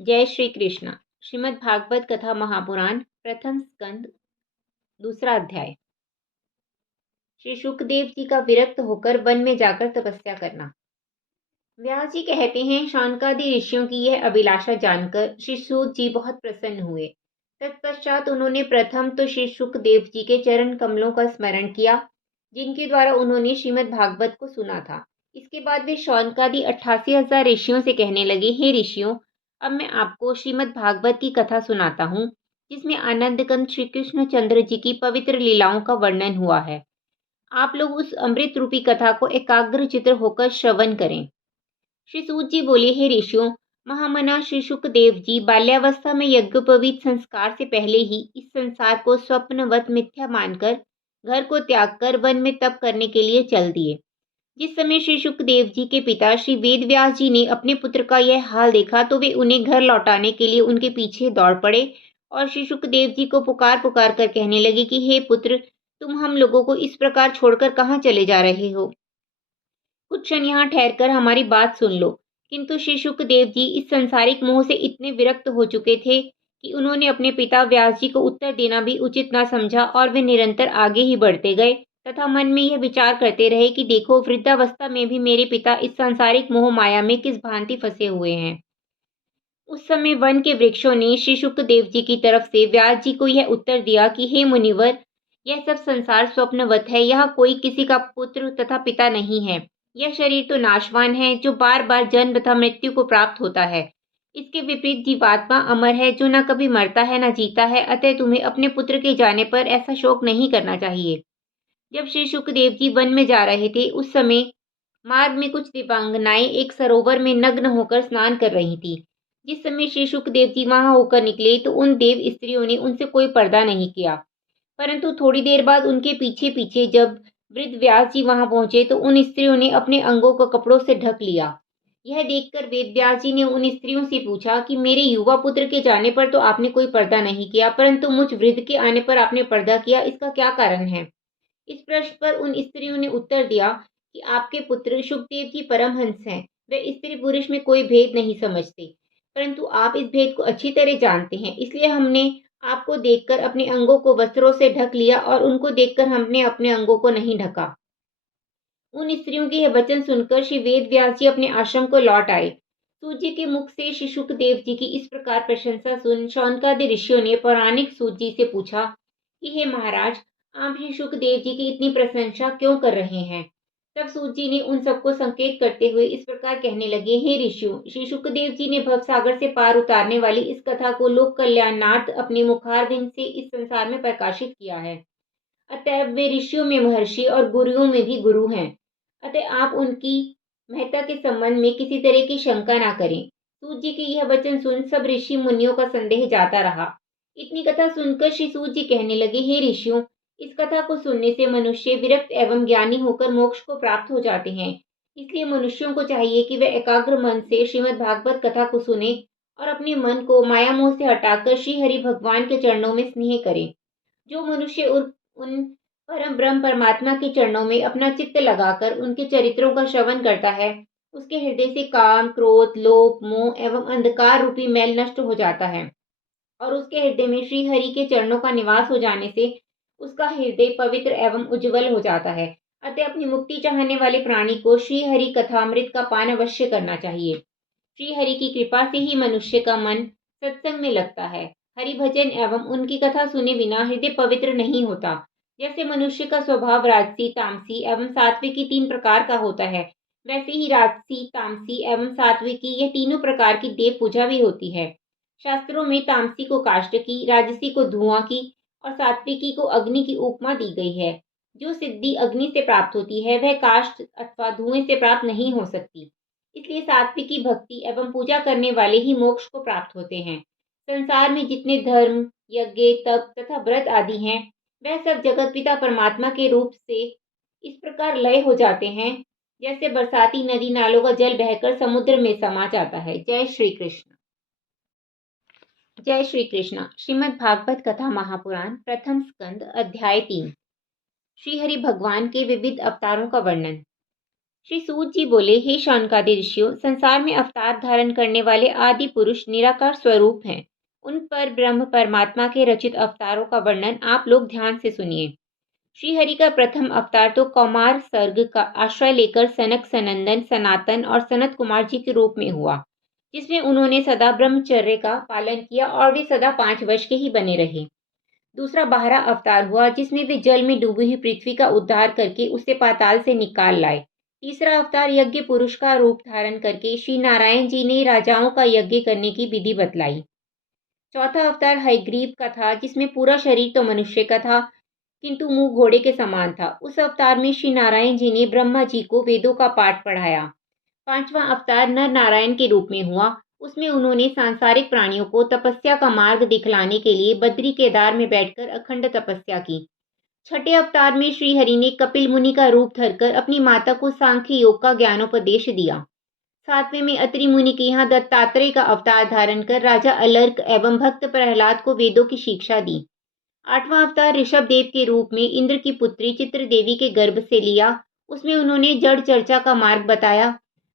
जय श्री कृष्ण। श्रीमद् भागवत कथा महापुराण प्रथम स्कंद दूसरा अध्याय। श्री शुकदेव जी का विरक्त होकर वन में जाकर तपस्या करना। व्यास जी कहते हैं, शौनकादि ऋषियों की यह अभिलाषा जानकर श्री सूत जी बहुत प्रसन्न हुए। तत्पश्चात उन्होंने प्रथम तो श्री शुकदेव जी के चरण कमलों का स्मरण किया, जिनके द्वारा उन्होंने श्रीमद् भागवत को सुना था। इसके बाद वे शौनकादि 88,000 ऋषियों से कहने लगे, हे ऋषियों, अब मैं आपको श्रीमद् भागवत की कथा सुनाता हूँ, जिसमें आनंदकंद श्री कृष्ण चंद्र जी की पवित्र लीलाओं का वर्णन हुआ है। आप लोग उस अमृत रूपी कथा को एकाग्र चित्र होकर श्रवण करें। श्री सूत जी बोले, हे ऋषियों, महामना श्री शुकदेव जी बाल्यावस्था में यज्ञोपवीत संस्कार से पहले ही इस संसार को स्वप्नवत मिथ्या मानकर घर को त्याग कर वन में तप करने के लिए चल दिए। जिस समय श्री शुकदेव जी के पिता श्री वेद व्यास जी ने अपने पुत्र का यह हाल देखा तो वे उन्हें घर लौटाने के लिए उनके पीछे दौड़ पड़े और श्री शुकदेव जी को पुकार पुकार कर कहने लगे कि हे पुत्र, तुम हम लोगों को इस प्रकार छोड़कर कहाँ चले जा रहे हो? कुछ क्षण यहाँ ठहरकर हमारी बात सुन लो। किंतु श्री शुकदेव जी इस संसारिक मोह से इतने विरक्त हो चुके थे कि उन्होंने अपने पिता व्यास जी को उत्तर देना भी उचित न समझा और वे निरंतर आगे ही बढ़ते गए तथा मन में यह विचार करते रहे कि देखो, वृद्धावस्था में भी मेरे पिता इस सांसारिक मोह माया में किस भांति फंसे हुए हैं। उस समय वन के वृक्षों ने श्री शुकदेव जी की तरफ से व्यास जी को यह उत्तर दिया कि हे मुनिवर, यह सब संसार स्वप्नवत है। यह कोई किसी का पुत्र तथा पिता नहीं है। यह शरीर तो नाशवान है, जो बार बार जन्म तथा मृत्यु को प्राप्त होता है। इसके विपरीत जीवात्मा अमर है, जो न कभी मरता है न जीता है। अतः तुम्हें अपने पुत्र के जाने पर ऐसा शोक नहीं करना चाहिए। जब श्री शुकदेव जी वन में जा रहे थे, उस समय मार्ग में कुछ दिव्यांगनाएं एक सरोवर में नग्न होकर स्नान कर रही थी। जिस समय श्री शुकदेव जी वहां होकर निकले तो उन देव स्त्रियों ने उनसे कोई पर्दा नहीं किया, परंतु थोड़ी देर बाद उनके पीछे पीछे जब वृद्ध व्यास जी वहां पहुंचे तो उन स्त्रियों ने अपने अंगों को कपड़ों से ढक लिया। यह देखकर वेद व्यास जी ने उन स्त्रियों से पूछा कि मेरे युवा पुत्र के जाने पर तो आपने कोई पर्दा नहीं किया, परंतु मुझ वृद्ध के आने पर आपने पर्दा किया, इसका क्या कारण है? इस प्रश्न पर उन स्त्रियों ने उत्तर दिया कि आपके पुत्र शुकदेव जी परमहंस हैं। वे स्त्री पुरुष में कोई भेद नहीं समझते, परंतु आप इस भेद को अच्छी तरह जानते हैं, इसलिए हमने आपको देखकर अपने अंगों को वस्त्रों से ढक लिया और उनको देखकर हमने अपने अंगों को नहीं ढका। उन स्त्रियों के यह वचन सुनकर श्री वेद व्यास जी अपने आश्रम को लौट आए। सूत जी के मुख से श्री शुकदेव जी की इस प्रकार प्रशंसा सुन शौनकादि ऋषियों ने पौराणिक सूत जी से पूछा कि हे महाराज, आप श्री शुकदेव जी की इतनी प्रशंसा क्यों कर रहे हैं? तब सूत जी ने उन सबको संकेत करते हुए इस प्रकार कहने लगे, हे ऋषियों, श्री शुकदेव जी ने भवसागर से पार उतारने वाली इस कथा को लोक कल्याणार्थ अपने मुखारविंद से इस संसार में प्रकाशित किया है। अतएव वे ऋषियों में महर्षि और गुरुओं में भी गुरु हैं। अतः आप उनकी महत्ता के संबंध में किसी तरह की शंका ना करें। सूत जी के यह वचन सुन सब ऋषि मुनियों का संदेह जाता रहा। इतनी कथा सुनकर श्री सूत जी कहने लगे, हे ऋषियों, इस कथा को सुनने से मनुष्य विरक्त एवं ज्ञानी होकर मोक्ष को प्राप्त हो जाते हैं। इसलिए मनुष्यों को चाहिए कि वे एकाग्र मन से श्रीमद् भागवत कथा को सुने और अपने मन को माया मोह से हटाकर श्री हरि भगवान के चरणों में स्नेह करें। जो मनुष्य उन परम ब्रह्म परमात्मा के चरणों में अपना चित्त लगाकर उनके चरित्रों का श्रवण करता है, उसके हृदय से काम, क्रोध, लोभ, मोह एवं अंधकार रूपी मैल नष्ट हो जाता है और उसके हृदय में श्री हरि के चरणों का निवास हो जाने से उसका हृदय पवित्र एवं उज्जवल हो जाता है। अतः अपनी मुक्ति चाहने वाले प्राणी को श्री हरि कथामृत का पान अवश्य करना चाहिए। श्री हरि की कृपा से ही मनुष्य का मन सत्संग में लगता है। हरि भजन एवं उनकी कथा सुने बिना हृदय पवित्र नहीं होता। जैसे मनुष्य का स्वभाव राजसी, तामसी एवं सात्विकी 3 प्रकार का होता है, वैसे ही राजसी, तामसी एवं सात्विकी यह तीनों प्रकार की देव पूजा भी होती है। शास्त्रों में तामसी को काष्ठ की, राजसी को धुआं की और सात्विकी को अग्नि की उपमा दी गई है। जो सिद्धि अग्नि से प्राप्त होती है वह काष्ठ अथवा धुएं से प्राप्त नहीं हो सकती। इसलिए सात्विकी भक्ति एवं पूजा करने वाले ही मोक्ष को प्राप्त होते हैं। संसार में जितने धर्म, यज्ञ, तप तथा व्रत आदि हैं, वह सब जगत पिता परमात्मा के रूप से इस प्रकार लय हो जाते हैं जैसे बरसाती नदी नालों का जल बहकर समुद्र में समा जाता है। जय श्री कृष्ण। जय श्री कृष्ण। श्रीमद् भागवत कथा महापुराण प्रथम स्कंद अध्याय 3। श्री हरि भगवान के विविध अवतारों का वर्णन। श्री सूत जी बोले, हे शौनकादि ऋषियों, संसार में अवतार धारण करने वाले आदि पुरुष निराकार स्वरूप हैं। उन पर ब्रह्म परमात्मा के रचित अवतारों का वर्णन आप लोग ध्यान से सुनिए। श्रीहरि का प्रथम अवतार तो कौमार सर्ग का आश्रय लेकर सनक सनंदन सनातन और सनत कुमार जी के रूप में हुआ, जिसमें उन्होंने सदा ब्रह्मचर्य का पालन किया और वे सदा 5 वर्ष के ही बने रहे। दूसरा बारह अवतार हुआ, जिसमें वे जल में डूबी हुई पृथ्वी का उद्धार करके उसे पाताल से निकाल लाए। तीसरा अवतार यज्ञ पुरुष का रूप धारण करके श्री नारायण जी ने राजाओं का यज्ञ करने की विधि बतलाई। चौथा अवतार हयग्रीव का था, जिसमें पूरा शरीर तो मनुष्य का था किंतु मुंह घोड़े के समान था। उस अवतार में श्री नारायण जी ने ब्रह्मा जी को वेदों का पाठ पढ़ाया। पांचवां अवतार नर नारायण के रूप में हुआ। उसमें उन्होंने सांसारिक प्राणियों को तपस्या का मार्ग दिखलाने के लिए बद्री केदार में बैठकर अखंड तपस्या की। छठे अवतार में श्री हरि ने कपिल मुनि का रूप धरकर अपनी माता को सांख्य योग का ज्ञानोपदेश दिया। सातवें में अत्रि मुनि के यहाँ दत्तात्रेय का अवतार धारण कर राजा अलर्क एवं भक्त प्रहलाद को वेदों की शिक्षा दी। आठवां अवतार ऋषभ देव के रूप में इंद्र की पुत्री चित्र देवी के गर्भ से लिया। उसमें उन्होंने जड़ चर्चा का मार्ग बताया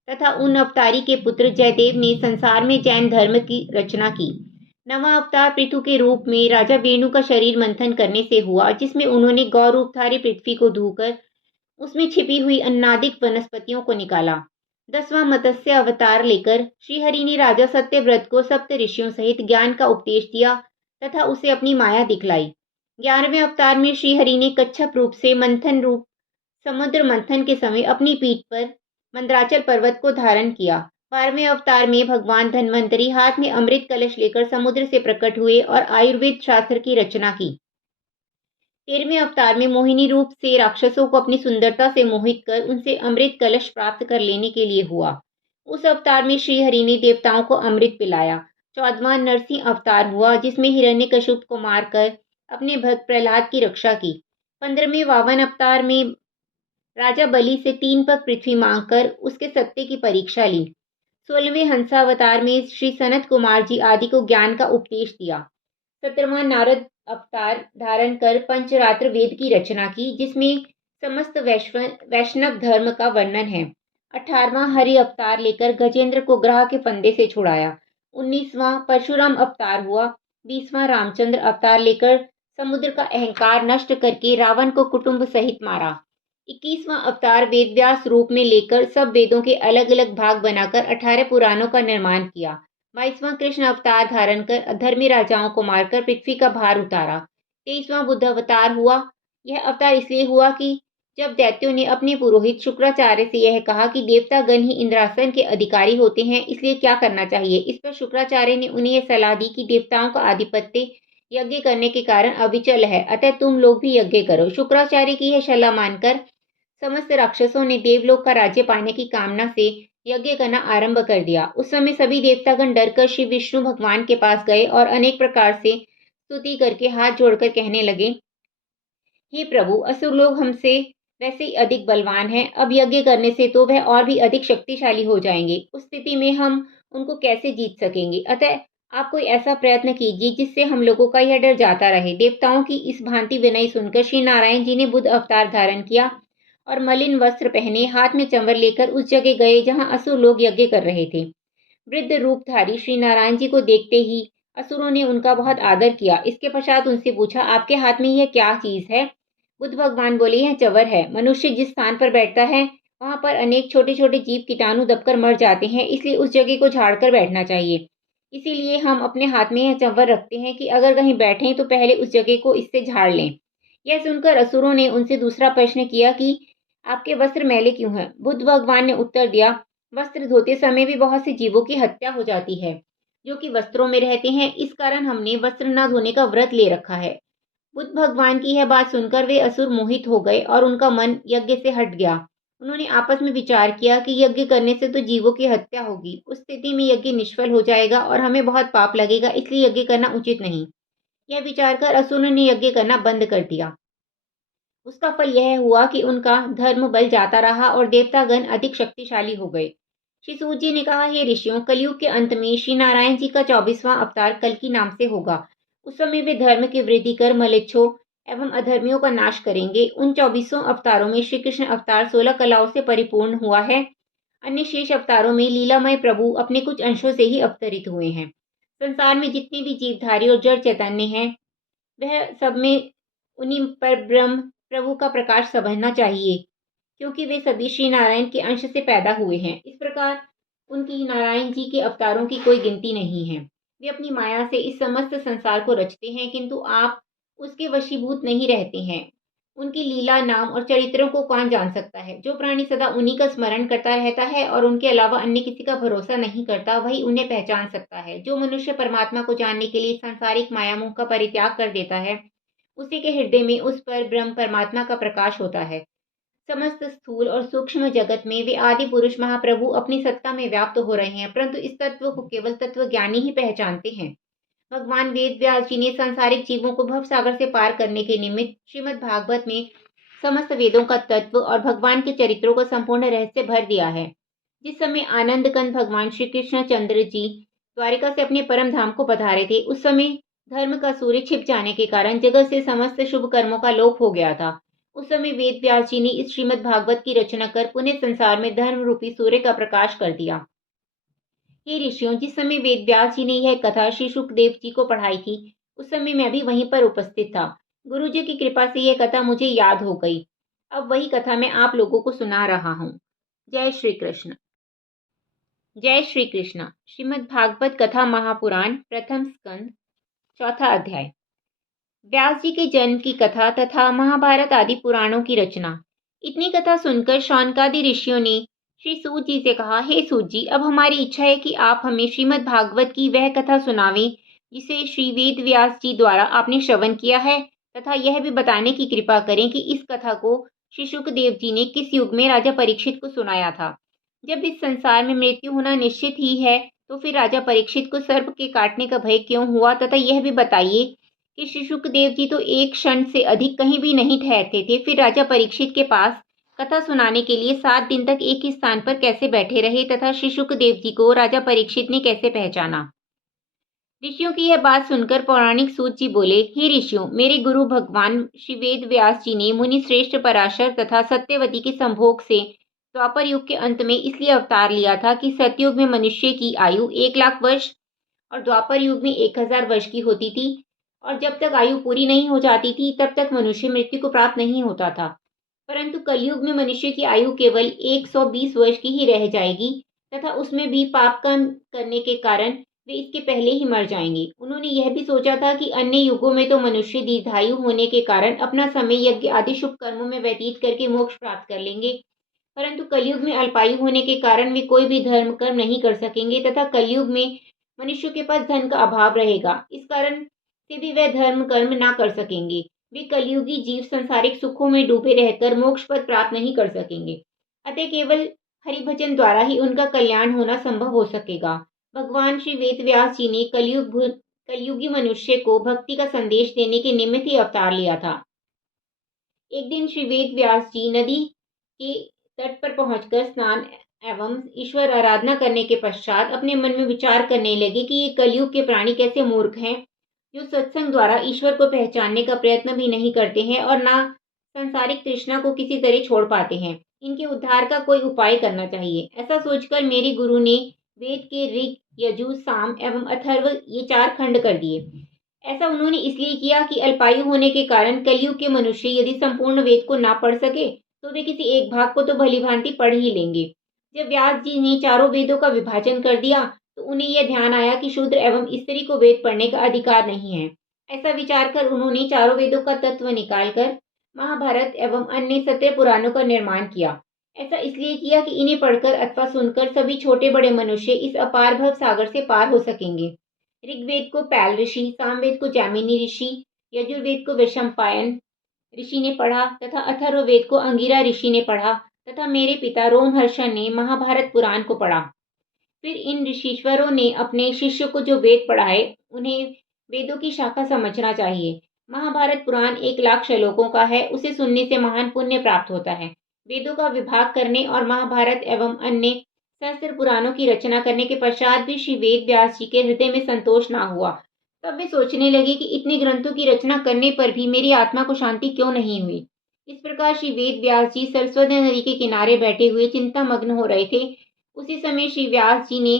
तथा उन अवतारी के पुत्र जयदेव ने संसार में जैन धर्म की रचना की। नवां अवतार पृथु के रूप में राजा वेणु का शरीर मंथन करने से हुआ, जिसमें उन्होंने गौ रूपधारी पृथ्वी को धोकर उसमें छिपी हुई अन्नादिक वनस्पतियों को निकाला। 10वां मत्स्य अवतार लेकर श्रीहरि ने राजा सत्यव्रत को सप्त ऋषियों सहित ज्ञान का उपदेश दिया तथा उसे अपनी माया दिखलाई। 11वें अवतार में श्रीहरि ने कच्छप रूप से मंथन रूप समुद्र मंथन के समय अपनी पीठ पर मंदराचल पर्वत को धारण किया। 12वें अवतार में भगवान धन्वंतरी हाथ में अमृत कलश लेकर समुद्र से प्रकट हुए और आयुर्वेद शास्त्र की रचना की। 13वें अवतार में मोहिनी रूप से राक्षसों को अपनी सुंदरता से मोहित कर उनसे अमृत कलश प्राप्त कर लेने के लिए हुआ। उस अवतार में श्रीहरि ने देवताओं को अमृत पिलाया। 14वां नरसिंह अवतार हुआ, जिसमें हिरण्यकशिप को मारकर अपने भक्त प्रहलाद की रक्षा की। 15वें वामन अवतार में राजा बलि से 3 पग पृथ्वी मांगकर उसके सत्य की परीक्षा ली। 16वें हंसावतार में श्री सनत कुमार जी आदि को ज्ञान का उपदेश दिया। 17वां नारद अवतार धारण कर पंचरात्र वेद की रचना की, जिसमें समस्त वैष्णव धर्म का वर्णन है। 18वां हरि अवतार लेकर गजेंद्र को ग्रह के फंदे से छुड़ाया। 19वां परशुराम अवतार हुआ। 20वां रामचंद्र अवतार लेकर समुद्र का अहंकार नष्ट करके रावण को कुटुंब सहित मारा। 21वां अवतार वेदव्यास रूप में लेकर सब वेदों के अलग अलग भाग बनाकर 18 पुराणों का निर्माण किया। 22वां कृष्ण अवतार धारण कर अधर्मी राजाओं को मारकर पृथ्वी का भार उतारा। 23वां बुद्ध अवतार हुआ। यह अवतार इसलिए हुआ कि जब दैत्यों ने अपने पुरोहित शुक्राचार्य से यह कहा कि देवतागण ही इंद्रासन के अधिकारी होते हैं, इसलिए क्या करना चाहिए। इस पर शुक्राचार्य ने उन्हें यह सलाह दी कि देवताओं का आधिपत्य यज्ञ करने के कारण अविचल है, अतः तुम लोग भी यज्ञ करो। शुक्राचार्य की यह सलाह मानकर समस्त राक्षसों ने देवलोक का राज्य पाने की कामना से यज्ञ करना आरंभ कर दिया। उस समय सभी देवतागण डरकर श्री विष्णु भगवान के पास गए और अनेक प्रकार से स्तुति करके हाथ जोड़कर कहने लगे, हे प्रभु, असुर लोग हमसे वैसे ही अधिक बलवान हैं, अब यज्ञ करने से तो वह और भी अधिक शक्तिशाली हो जाएंगे। उस स्थिति में हम उनको कैसे जीत सकेंगे। अतः आप कोई ऐसा प्रयत्न कीजिए जिससे हम लोगों का यह डर जाता रहे। देवताओं की इस भांति विनय सुनकर श्री नारायण जी ने बुद्ध अवतार धारण किया और मलिन वस्त्र पहने हाथ में चंवर लेकर उस जगह गए जहां असुर लोग यज्ञ कर रहे थे। वृद्ध रूपधारी श्री नारायण जी को देखते ही असुरों ने उनका बहुत आदर किया। इसके पश्चात उनसे पूछा, आपके हाथ में यह क्या चीज है। बुद्ध भगवान बोले, यह चंवर है। मनुष्य जिस स्थान पर बैठता है वहां पर अनेक छोटे छोटे जीव कीटाणु दबकर मर जाते हैं, इसलिए उस जगह को झाड़कर बैठना चाहिए। इसीलिए हम अपने हाथ में यह चंवर रखते हैं कि अगर कहीं बैठें तो पहले उस जगह को इससे झाड़ लें। यह सुनकर असुरों ने उनसे दूसरा प्रश्न किया कि आपके वस्त्र मैले क्यों हैं। बुद्ध भगवान ने उत्तर दिया, वस्त्र धोते समय भी बहुत से जीवों की हत्या हो जाती है जो कि वस्त्रों में रहते हैं, इस कारण हमने वस्त्र न धोने का व्रत ले रखा है। बुद्ध भगवान की यह बात सुनकर वे असुर मोहित हो गए और उनका मन यज्ञ से हट गया। उन्होंने आपस में विचार किया कि यज्ञ करने से तो जीवों की हत्या होगी, उस स्थिति में यज्ञ निष्फल हो जाएगा और हमें बहुत पाप लगेगा, इसलिए यज्ञ करना उचित नहीं। यह विचार कर असुरों ने यज्ञ करना बंद कर दिया। उसका फल यह हुआ कि उनका धर्म बल जाता रहा और देवतागण अधिक शक्तिशाली हो गए। श्री सूत जी ने कहा, हे ऋषियों, कलयुग के अंत में श्री नारायण जी का 24वां अवतार कल्कि नाम से होगा। उस समय वे धर्म की वृद्धि कर मलेच्छों एवं अधर्मियों का नाश करेंगे। उन 24 अवतारों में श्री कृष्ण अवतार 16 कलाओं से परिपूर्ण हुआ है। अन्य शेष अवतारों में लीलामय प्रभु अपने कुछ अंशों से ही अवतरित हुए हैं। संसार में जितने भी जीवधारी और जड़ चैतन्य हैं, वह सब में उन्हीं पर ब्रह्म प्रभु का प्रकाश समझना चाहिए, क्योंकि वे सभी श्री नारायण के अंश से पैदा हुए हैं। इस प्रकार उनकी नारायण जी के अवतारों की कोई गिनती नहीं है। वे अपनी माया से इस समस्त संसार को रचते हैं, किंतु आप उसके वशीभूत नहीं रहते हैं। उनकी लीला, नाम और चरित्रों को कौन जान सकता है? जो प्राणी सदा उन्हीं का स्मरण करता रहता है और उनके अलावा अन्य किसी का भरोसा नहीं करता, वही उन्हें पहचान सकता है। जो मनुष्य परमात्मा को जानने के लिए सांसारिक मायामोह का परित्याग कर देता है, उसी के हृदय में उस पर ब्रह्म परमात्मा का प्रकाश होता है। समस्त स्थूल और सूक्ष्म जगत में वे आदि पुरुष महाप्रभु अपनी सत्ता में व्याप्त हो रहे हैं, परंतु इस तत्व को केवल तत्वज्ञानी ही पहचानते हैं। भगवान वेद व्यास जी ने सांसारिक जीवों को भव सागर से पार करने के निमित्त श्रीमद् भागवत में समस्त वेदों का तत्व और भगवान के चरित्रों का संपूर्ण रहस्य भर दिया है। जिस समय आनंद कंद भगवान श्री कृष्ण चंद्र जी द्वारिका से अपने परम धाम को पधारे थे, उस समय धर्म का सूर्य छिप जाने के कारण जगत से समस्त शुभ कर्मों का लोप हो गया था। उस समय वेद व्यास जी ने इस श्रीमद् भागवत की रचना कर पुनः संसार में धर्म रूपी सूर्य का प्रकाश कर दिया। हे ऋषियों, जिस समय वेद व्यास जी ने यह कथा श्री शुकदेव जी को पढ़ाई थी, उस समय मैं भी वहीं पर उपस्थित था। गुरु जी की कृपा से यह कथा मुझे याद हो गई। अब वही कथा मैं आप लोगों को सुना रहा हूँ। जय श्री कृष्ण। जय श्री कृष्ण। श्रीमद् भागवत कथा महापुराण, प्रथम स्कंद, चौथा अध्याय। व्यास जी के जन्म की कथा तथा महाभारत आदि पुराणों की रचना। इतनी कथा सुनकर शौनकादि ऋषियों ने श्री सूत जी से कहा, हे सूत जी, अब हमारी इच्छा है कि आप हमें श्रीमद् भागवत की वह कथा सुनावें जिसे श्री वेद व्यास जी द्वारा आपने श्रवण किया है, तथा यह भी बताने की कृपा करें कि इस कथा को श्री शुकदेव जी ने किस युग में राजा परीक्षित को सुनाया था। जब इस संसार में मृत्यु होना निश्चित ही है, तो फिर राजा परीक्षित को सर्प के काटने का भय क्यों हुआ, तथा यह भी बताइए कि श्री शुकदेव जी तो एक क्षण से अधिक कहीं भी नहीं ठहरते थे, फिर राजा परीक्षित के पास कथा सुनाने के लिए 7 दिन तक एक ही स्थान पर कैसे बैठे रहे, तथा श्री शुकदेव जी को राजा परीक्षित ने कैसे पहचाना। ऋषियों की यह बात सुनकर पौराणिक सूत जी बोले, हे ऋषियों, मेरे गुरु भगवान श्री वेद व्यास जी ने मुनि श्रेष्ठ पराशर तथा सत्यवती के संभोग से द्वापर युग के अंत में इसलिए अवतार लिया था कि सतयुग में मनुष्य की आयु 1,00,000 वर्ष और द्वापर युग में 1,000 वर्ष की होती थी, और जब तक आयु पूरी नहीं हो जाती थी तब तक मनुष्य मृत्यु को प्राप्त नहीं होता था। परंतु कलयुग में मनुष्य की आयु केवल 120 वर्ष की ही रह जाएगी, तथा उसमें भी पाप कर्म करने के कारण वे इसके पहले ही मर जाएंगे। उन्होंने यह भी सोचा था कि अन्य युगों में तो मनुष्य दीर्घायु होने के कारण अपना समय यज्ञ आदि शुभ कर्मों में व्यतीत करके मोक्ष प्राप्त कर लेंगे, परंतु कलयुग में अल्पायु होने के कारण वे कोई भी धर्म कर्म नहीं कर सकेंगे, तथा कलयुग में मनुष्य के पास धन का अभाव रहेगा। इस कारण से भी वह धर्म कर्म ना कर सकेंगे। वे कलयुगी जीव संसारिक सुखों में डूबे रहकर मोक्ष पद प्राप्त नहीं कर सकेंगे। अतः केवल हरिभजन द्वारा ही उनका कल्याण होना संभव हो सकेगा। भगवान श्री वेद व्यास जी ने कलयुगी मनुष्य को भक्ति का संदेश देने के निमित्त ही अवतार लिया था। एक दिन श्री वेद व्यास जी नदी के तट पर पहुंचकर स्नान एवं ईश्वर आराधना करने के पश्चात अपने मन में विचार करने लगे कि ये कलयुग के प्राणी कैसे मूर्ख हैं, जो सत्संग द्वारा ईश्वर को पहचानने का प्रयत्न भी नहीं करते हैं और ना सांसारिक तृष्णा को किसी तरह छोड़ पाते हैं। इनके उद्धार का कोई उपाय करना चाहिए। ऐसा सोचकर मेरे गुरु ने वेद के ऋग, यजु, साम एवं अथर्व ये 4 खंड कर दिए। ऐसा उन्होंने इसलिए किया कि अल्पायु होने के कारण कलयुग के मनुष्य यदि संपूर्ण वेद को ना पढ़ सके तो वे किसी एक भाग को तो भली भांति पढ़ ही लेंगे। जब व्यास जी ने चारों वेदों का विभाजन कर दिया तो उन्हें यह ध्यान आया कि शूद्र एवं स्त्री को वेद पढ़ने का अधिकार नहीं है। ऐसा विचार कर उन्होंने चारों वेदों का तत्व निकालकर महाभारत एवं अन्य 17 पुराणों का निर्माण किया। ऐसा इसलिए किया कि इन्हें पढ़कर अथवा सुनकर सभी छोटे बड़े मनुष्य इस अपार भव सागर से पार हो सकेंगे। ऋग्वेद को पैल ऋषि, सामवेद को जैमिनी ऋषि, यजुर्वेद को वैशंपायन ऋषि ने पढ़ा तथा अथर्ववेद को अंगिरा ऋषि ने पढ़ा, तथा मेरे पिता रोमहर्षण ने महाभारत पुराण को पढ़ा। फिर इन ऋषीश्वरों ने अपने शिष्य को जो वेद पढ़ाए उन्हें वेदों की शाखा समझना चाहिए। महाभारत पुराण 1,00,000 श्लोकों का है, उसे सुनने से महान पुण्य प्राप्त होता है। वेदों का विभाग करने और महाभारत एवं अन्य सहस्त्र पुराणों की रचना करने के पश्चात भी श्री वेद व्यास जी के हृदय में संतोष ना हुआ, तब वे सोचने लगे कि इतने ग्रंथों की रचना करने पर भी मेरी आत्मा को शांति क्यों नहीं हुई। इस प्रकार श्री वेद व्यास जी सरस्वती नदी के किनारे बैठे हुए चिंता मग्न हो रहे थे। उसी समय श्री व्यास जी ने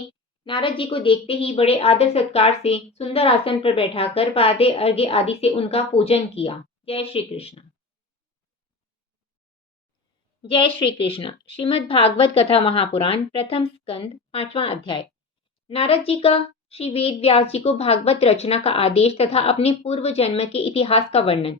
नारद जी को देखते ही बड़े आदर सत्कार से सुंदर आसन पर बैठाकर पादे अर्घ्य आदि से उनका पूजन किया। जय श्री कृष्ण। जय श्री कृष्ण। श्रीमद् भागवत कथा महापुराण प्रथम स्कंद पांचवा अध्याय। नारद जी का श्री वेद व्यास जी को भागवत रचना का आदेश तथा अपने पूर्व जन्म के इतिहास का वर्णन।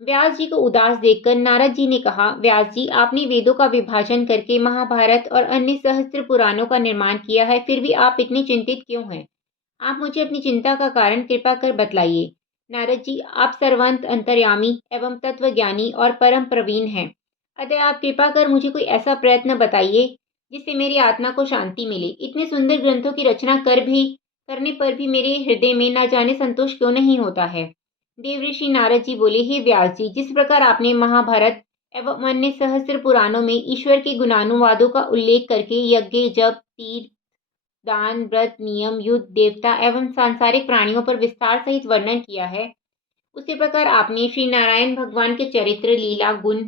व्यास जी को उदास देखकर नारद जी ने कहा, व्यास जी, आपने वेदों का विभाजन करके महाभारत और अन्य सहस्त्र पुराणों का निर्माण किया है, फिर भी आप इतने चिंतित क्यों हैं? आप मुझे अपनी चिंता का कारण कृपा कर बतलाइए। नारद जी, आप सर्वंत अंतर्यामी एवं तत्वज्ञानी और परम प्रवीण हैं। अतः आप कृपा कर मुझे कोई ऐसा प्रयत्न बताइए जिससे मेरी आत्मा को शांति मिले। इतने सुंदर ग्रंथों की रचना करने पर भी मेरे हृदय में न जाने संतोष क्यों नहीं होता है। देवऋषि नारद जी बोले, हे व्यास जी, जिस प्रकार आपने महाभारत एवं अन्य सहस्त्र पुराणों में ईश्वर के गुणानुवादों का उल्लेख करके यज्ञ, जप, तीर्थ, दान, व्रत, नियम, युद्ध, देवता एवं सांसारिक प्राणियों पर विस्तार सहित वर्णन किया है, उसी प्रकार आपने श्री नारायण भगवान के चरित्र, लीला, गुण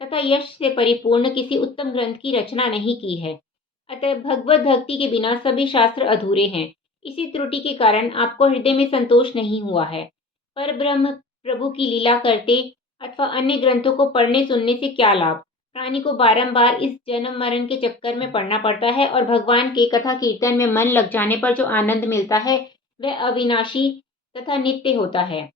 तथा यश से परिपूर्ण किसी उत्तम ग्रंथ की रचना नहीं की है। अतः भगवत भक्ति के बिना सभी शास्त्र अधूरे हैं। इसी त्रुटि के कारण आपको हृदय में संतोष नहीं हुआ है। पर ब्रह्म प्रभु की लीला करते अथवा अन्य ग्रंथों को पढ़ने सुनने से क्या लाभ? प्राणी को बारंबार इस जन्म मरण के चक्कर में पड़ना पड़ता है और भगवान के कथा कीर्तन में मन लग जाने पर जो आनंद मिलता है वह अविनाशी तथा नित्य होता है।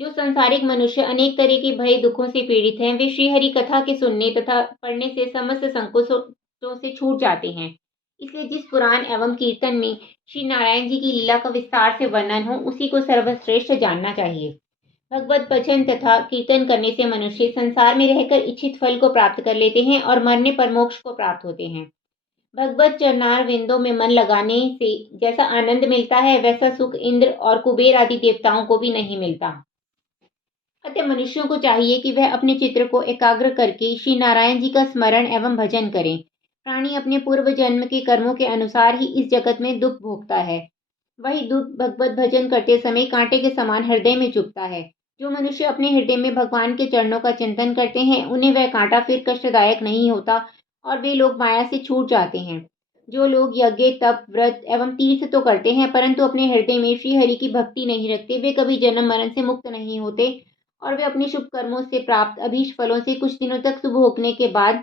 जो संसारिक मनुष्य अनेक तरह के भय दुखों से पीड़ित हैं, वे श्रीहरि कथा के सुनने तथा पढ़ने से समस्त संकोचों से छूट जाते हैं। इसलिए जिस पुराण एवं कीर्तन में श्री नारायण जी की लीला का विस्तार से वर्णन हो, उसी को सर्वश्रेष्ठ जानना चाहिए। भगवत भजन तथा कीर्तन करने से मनुष्य संसार में रहकर इच्छित फल को प्राप्त कर लेते हैं और मरने पर मोक्ष को प्राप्त होते हैं। भगवत चरणार विंदों में मन लगाने से जैसा आनंद मिलता है, वैसा सुख इंद्र और कुबेर आदि देवताओं को भी नहीं मिलता। अतः मनुष्यों को चाहिए कि वह अपने चित्र को एकाग्र करके श्री नारायण जी का स्मरण एवं भजन करें। प्राणी अपने पूर्व जन्म के कर्मों के अनुसार ही इस जगत में दुख भोगता है। वही दुख भगवत भजन करते समय कांटे के समान हृदय में चुभता है। जो मनुष्य अपने हृदय में भगवान के चरणों का चिंतन करते हैं, उन्हें वह कांटा फिर कष्टदायक नहीं होता और वे लोग माया से छूट जाते हैं। जो लोग यज्ञ, तप, व्रत एवं तीर्थ तो करते हैं, परंतु अपने हृदय में श्री हरि की भक्ति नहीं रखते, वे कभी जन्म मरण से मुक्त नहीं होते और वे अपने शुभ कर्मों से प्राप्त अभीष्ट फलों से कुछ दिनों तक सुख भोगने के बाद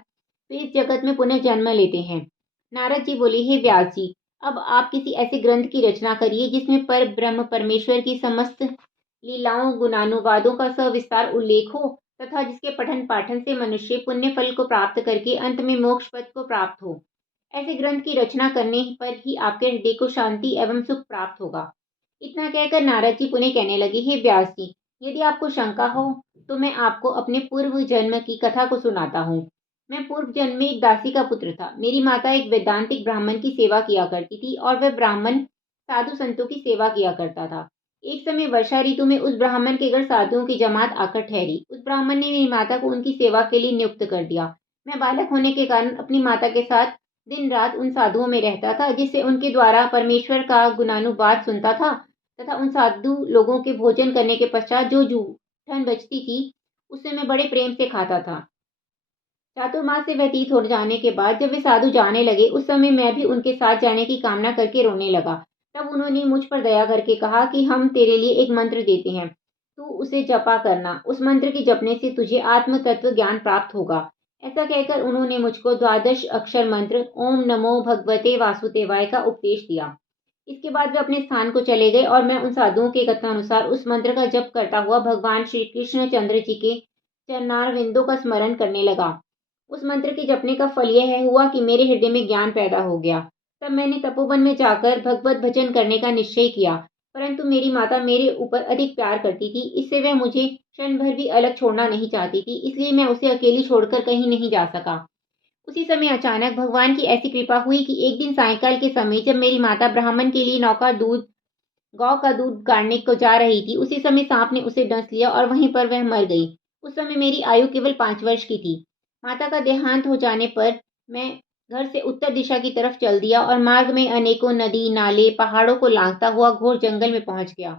वे इस जगत में पुनः जन्म लेते हैं। नारद जी बोले, हे व्यास जी, अब आप किसी ऐसे ग्रंथ की रचना करिए जिसमें पर ब्रह्म परमेश्वर की समस्त लीलाओं, गुणानुवादों का सविस्तार उल्लेख हो तथा जिसके पठन पाठन से मनुष्य पुण्य फल को प्राप्त करके अंत में मोक्ष पद को प्राप्त हो। ऐसे ग्रंथ की रचना करने पर ही आपके हृदय को शांति एवं सुख प्राप्त होगा। इतना कहकर नारद जी पुनः कहने लगे, हे व्यास जी, यदि आपको शंका हो तो मैं आपको अपने पूर्व जन्म की कथा को सुनाता हूँ। मैं पूर्व जन्म में एक दासी का पुत्र था। मेरी माता एक वैदांतिक ब्राह्मण की सेवा किया करती थी और वह ब्राह्मण साधु संतों की सेवा किया करता था। एक समय वर्षा ऋतु में उस ब्राह्मण के घर साधुओं की जमात आकर ठहरी। उस ब्राह्मण ने मेरी माता को उनकी सेवा के लिए नियुक्त कर दिया। मैं बालक होने के कारण अपनी माता के साथ दिन रात उन साधुओं में रहता था, जिससे उनके द्वारा परमेश्वर का गुणानुवाद सुनता था तथा उन साधु लोगों के भोजन करने के पश्चात जो जूठन बचती थी उसे मैं बड़े प्रेम से खाता था। चातुर्मास से व्यतीत हो जाने के बाद जब वे साधु जाने लगे, उस समय मैं भी उनके साथ जाने की कामना करके रोने लगा। तब उन्होंने मुझ पर दया करके कहा कि हम तेरे लिए एक मंत्र देते हैं, तू उसे जपा करना। उस मंत्र के जपने से तुझे आत्म तत्व ज्ञान प्राप्त होगा। ऐसा कहकर उन्होंने मुझको 12 अक्षर मंत्र ओम नमो भगवते वासुदेवाय का उपदेश दिया। इसके बाद वे अपने स्थान को चले गए और मैं उन साधुओं के कथनानुसार उस मंत्र का जप करता हुआ भगवान श्री कृष्ण चंद्र जी के चरणार विंदों का स्मरण करने लगा। उस मंत्र के जपने का फल यह हुआ कि मेरे हृदय में ज्ञान पैदा हो गया। तब मैंने तपोवन में जाकर भगवत भजन करने का निश्चय किया, परंतु मेरी माता मेरे ऊपर अधिक प्यार करती थी। इससे वह मुझे क्षण भर भी अलग छोड़ना नहीं चाहती थी, इसलिए मैं उसे अकेली छोड़कर कहीं नहीं जा सका। उसी समय अचानक भगवान की ऐसी कृपा हुई कि एक दिन सायंकाल के समय जब मेरी माता ब्राह्मण के लिए गौ का दूध गाड़ने को जा रही थी, उसी समय सांप ने उसे डंस लिया और वहीं पर वह मर गई। उस समय मेरी आयु केवल 5 वर्ष की थी। माता का देहांत हो जाने पर मैं घर से उत्तर दिशा की तरफ चल दिया और मार्ग में अनेकों नदी, नाले, पहाड़ों को लांघता हुआ घोर जंगल में पहुंच गया।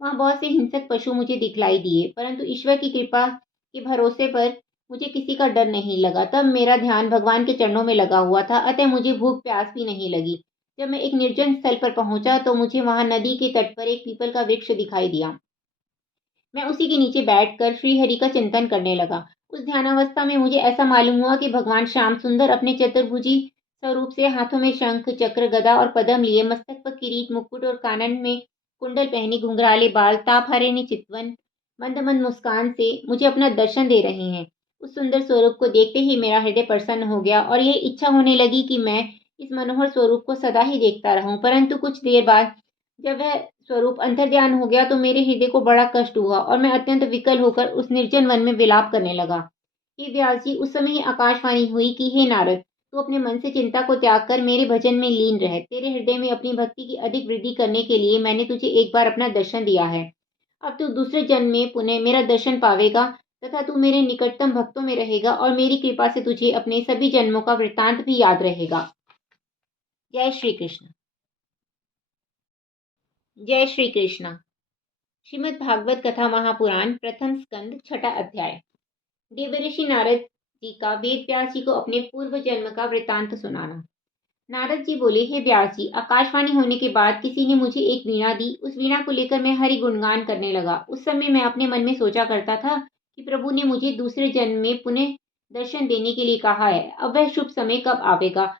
वहां बहुत से हिंसक पशु मुझे दिखलाई दिए, परंतु ईश्वर की कृपा के भरोसे पर मुझे किसी का डर नहीं लगा। तब मेरा ध्यान भगवान के चरणों में लगा हुआ था, अतः मुझे भूख प्यास भी नहीं लगी। जब मैं एक निर्जन स्थल पर पहुंचा तो मुझे वहां नदी के तट पर एक पीपल का वृक्ष दिखाई दिया। मैं उसी के नीचे बैठकर श्रीहरि का चिंतन करने लगा। उस ध्यानावस्था में मुझे ऐसा मालूम हुआ कि भगवान श्याम सुंदर अपने चतुर्भुजी स्वरूप से हाथों में शंख, चक्र, गदा और पद्म लिए, मस्तक पर किरीट, मुकुट और कानन में कुंडल पहनी, घुंघराले बाल, ताप हरेनी चितवन, मंद मंद मुस्कान से मुझे अपना दर्शन दे रहे हैं। उस सुंदर स्वरूप को देखते ही मेरा हृदय प्रसन्न हो गया और यह इच्छा होने लगी कि मैं इस मनोहर स्वरूप को सदा ही देखता रहूं। परंतु कुछ देर बाद जब वह स्वरूप अंतर्ध्यान हो गया तो मेरे हृदय को बड़ा कष्ट हुआ और मैं अत्यंत विकल होकर उस निर्जन वन में विलाप करने लगा। हे व्यास जी, उस समय ही आकाशवाणी हुई कि हे नारद, तू अपने मन से चिंता को त्याग कर मेरे भजन में लीन रह। तेरे हृदय में अपनी भक्ति की अधिक वृद्धि करने के लिए मैंने तुझे एक बार अपना दर्शन दिया है। अब तू दूसरे जन्म में पुनः मेरा दर्शन पावेगा तथा तू मेरे निकटतम भक्तों में रहेगा और मेरी कृपा से तुझे अपने सभी जन्मों का वृत्तांत भी याद रहेगा। जय श्री कृष्ण। जय श्री कृष्ण। श्रीमद् भागवत कथा महापुराण प्रथम स्कंद छठा अध्याय। देवर्षि नारद जी का वेद व्यास जी को अपने पूर्व जन्म का वृतांत सुनाना। नारद जी बोले, हे व्यास जी, आकाशवाणी होने के बाद किसी ने मुझे एक वीणा दी। उस वीणा को लेकर मैं हरि गुणगान करने लगा। उस समय मैं अपने मन में सोचा करता था कि प्रभु ने मुझे दूसरे जन्म में पुनः दर्शन देने के लिए कहा है। अब वह शुभ समय कब आवेगा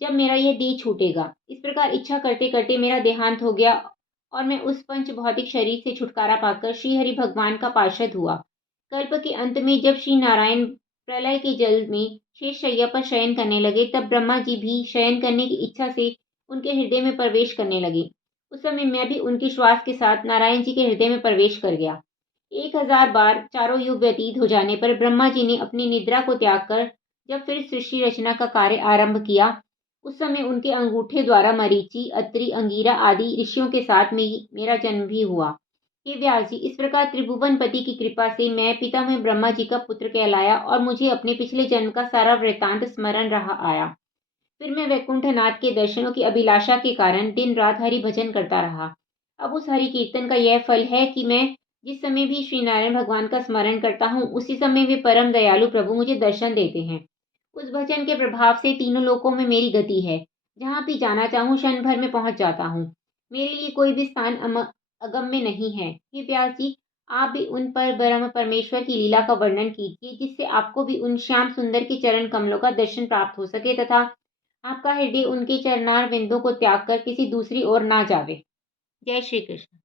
जब मेरा यह देह छूटेगा। इस प्रकार इच्छा करते करते मेरा देहांत हो गया और मैं उस पंच भौतिक शरीर से छुटकारा पाकर श्री हरि भगवान का पार्षद हुआ। कल्प के अंत में जब श्री नारायण प्रलय के जल में शेष शैया पर शयन करने लगे, तब ब्रह्मा जी भी शयन करने की इच्छा से उनके हृदय में प्रवेश करने लगे। उस समय मैं भी उनके श्वास के साथ नारायण जी के हृदय में प्रवेश कर गया। 1000 बार चारों युग व्यतीत हो जाने पर ब्रह्मा जी ने अपनी निद्रा को त्याग कर जब फिर सृष्टि रचना का कार्य आरंभ किया, उस समय उनके अंगूठे द्वारा मरीचि, अत्रि, अंगीरा आदि ऋषियों के साथ में ही मेरा जन्म भी हुआ। हे व्यास जी, इस प्रकार त्रिभुवनपति की कृपा से मैं पिता में ब्रह्मा जी का पुत्र कहलाया और मुझे अपने पिछले जन्म का सारा वृत्तांत स्मरण रहा आया। फिर मैं वैकुंठनाथ के दर्शनों की अभिलाषा के कारण दिन रात हरि भजन करता रहा। अब उस हरि कीर्तन का यह फल है कि मैं जिस समय भी श्री नारायण भगवान का स्मरण करता हूँ, उसी समय वे परम दयालु प्रभु मुझे दर्शन देते हैं। उस भजन के प्रभाव से तीनों लोकों में मेरी गति है। जहाँ भी जाना चाहूँ क्षण भर में पहुंच जाता हूँ। मेरे लिए कोई भी स्थान अगम्य नहीं है। हे व्यास जी, आप भी उन पर ब्रह्म परमेश्वर की लीला का वर्णन कीजिए, जिससे आपको भी उन श्याम सुंदर के चरण कमलों का दर्शन प्राप्त हो सके तथा आपका हृदय उनके चरणार बिंदु को त्याग कर किसी दूसरी ओर ना जावे। जय श्री कृष्ण।